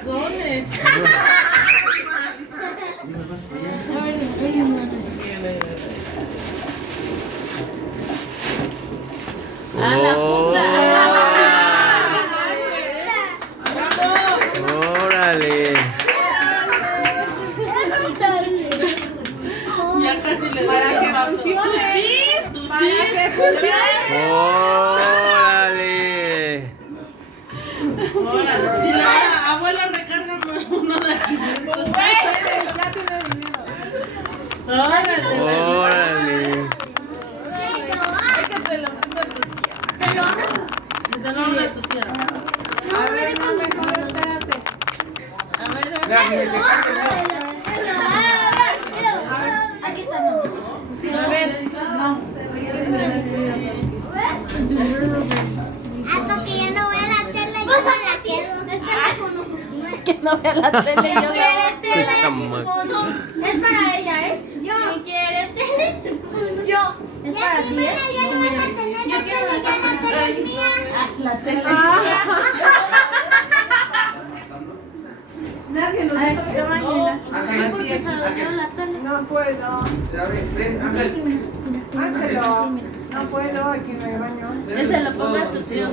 calzones. A la punta. Órale. Ya casi le Para doy que el pato. funcione. Tu Para chip. que funcione. Órale. Órale. Dile, abuela, recárgame uno de aquí. Ya tiene dinero. Órale. Órale. Es que te lo ponga tu tía. Y te lo ponga tu tía. A ver, no, mejor espérate. A ver, Aquí está, mamá. A ver, no. Ah, porque ya no voy a la tele. Yo soy la tele. Es que no vea la tele. Yo quiere Qué tele. chamaco. Es para ella, ¿eh? Yo. ¿Quién quiere tele? Yo. Es para ti, ¿eh? Yo no voy a tener la tele. Ya la tele es mía. la tele. Nadie lo A ver, toma, Jimena. Porque se dañó la tele. No puedo. Hánselo. No puedo, aquí no hay baño. Que se lo ponga tu tío.